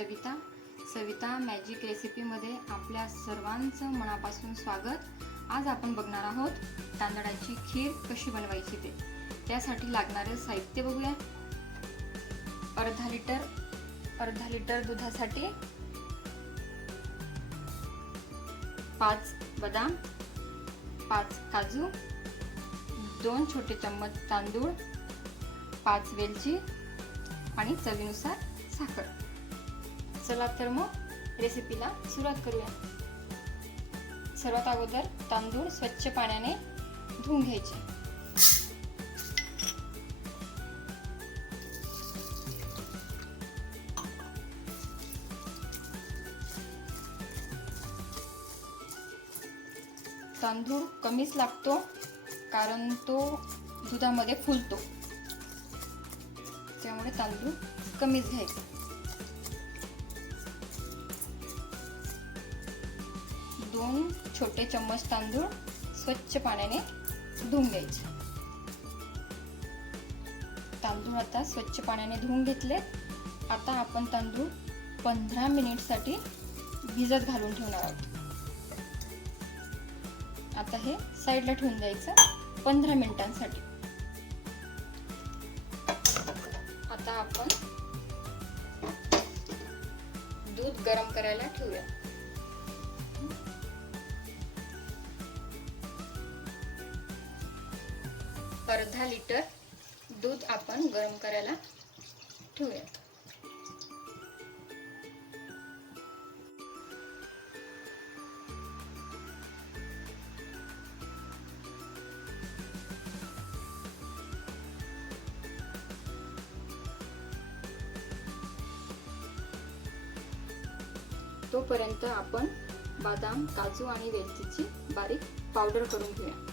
Savita magic रेसिपीमध्ये आपल्या सर्वांचं मनापासून स्वागत। आज आपण बघणार आहोत तांदळाची खीर कशी बनवायची ते। त्यासाठी लागणारे साहित्य बघूया। अर्धा लिटर दुधासाठी 5 बदाम, 5 काजू, 2 छोटे चम्मच तांदूळ, 5 वेलची आणि चवीनुसार साखर। चला तर मग रेसिपीला सुरुवात करूया। सर्वात अगोदर तांदूळ स्वच्छ पाण्याने धुवून घ्यायचे। तांदूळ कमीच लागतो कारण तो दुधामध्ये फुलतो, त्यामुळे तांदूळ कमीच घ्यायचे। 2 छोटे चम्मच तांदूळ स्वच्छ पाण्याने धुवून घ्यायचे। तांदूळ आता स्वच्छ पाण्याने धुवून घेतले। आता आपण तांदूळ 15 मिनिटसाठी भिजत घालून ठेवणार आहोत। आता हे साईडला ठेवून द्यायचं 15 मिनिटांसाठी। आता आपण दूध गरम करायला ठेवूया। अर्धा लिटर दूध आपण गरम करायला ठेवूया। तोपर्यंत आपण बदाम, काजू आणि वेलचीची बारीक पावडर करून घेऊया।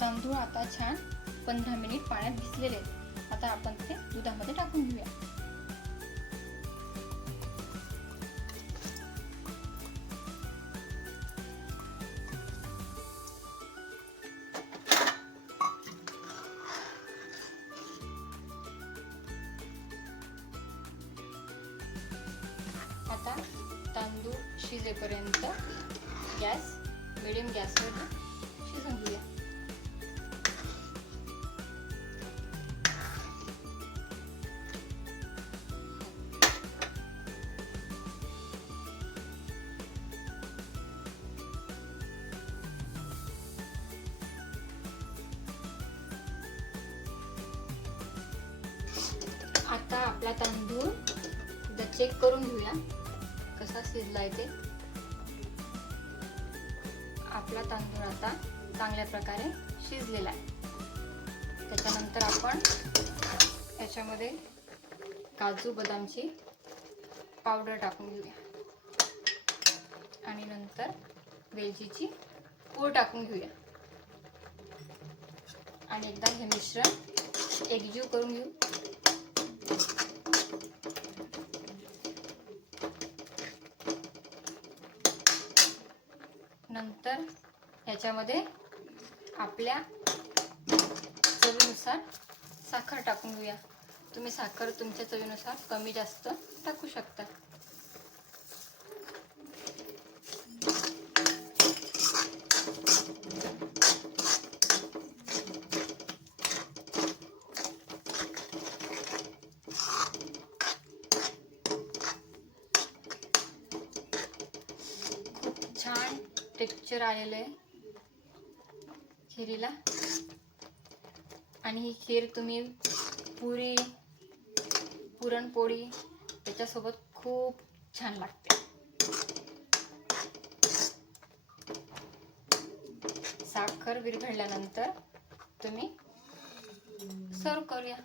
तांदूळ आता छान 15 मिनिट पाण्यात भिजलेले आहेत। आता आपण ते दुधामध्ये टाकून घेऊया। आता तांदूळ शिजेपर्यंत गॅस मिडियम गॅसवर शिजवून घेऊया। आता आपला तांदूळ चेक करून घेऊया कसा शिजलाय ते। आपला तांदूळ आता चांगल्या प्रकारे शिजलेला आहे। त्याच्यानंतर आपण याच्यामध्ये काजू बदामची पावडर टाकून घेऊया आणि नंतर वेलचीची पूड टाकून घेऊया आणि एकदा हे मिश्रण एकजीव करून घेऊ। नंतर याच्यामध्ये आपल्या चवीनुसार साखर टाकून घेऊया। तुम्ही साखर तुमच्या चवीनुसार कमी जास्त टाकू शकता। छान टेक्स्चर आलेलं आहे खिरीला आणि ही खीर तुम्ही पुरी, पुरणपोळी त्याच्यासोबत खूप छान लागते। साखर विरघळल्यानंतर तुम्ही सर्व करूया।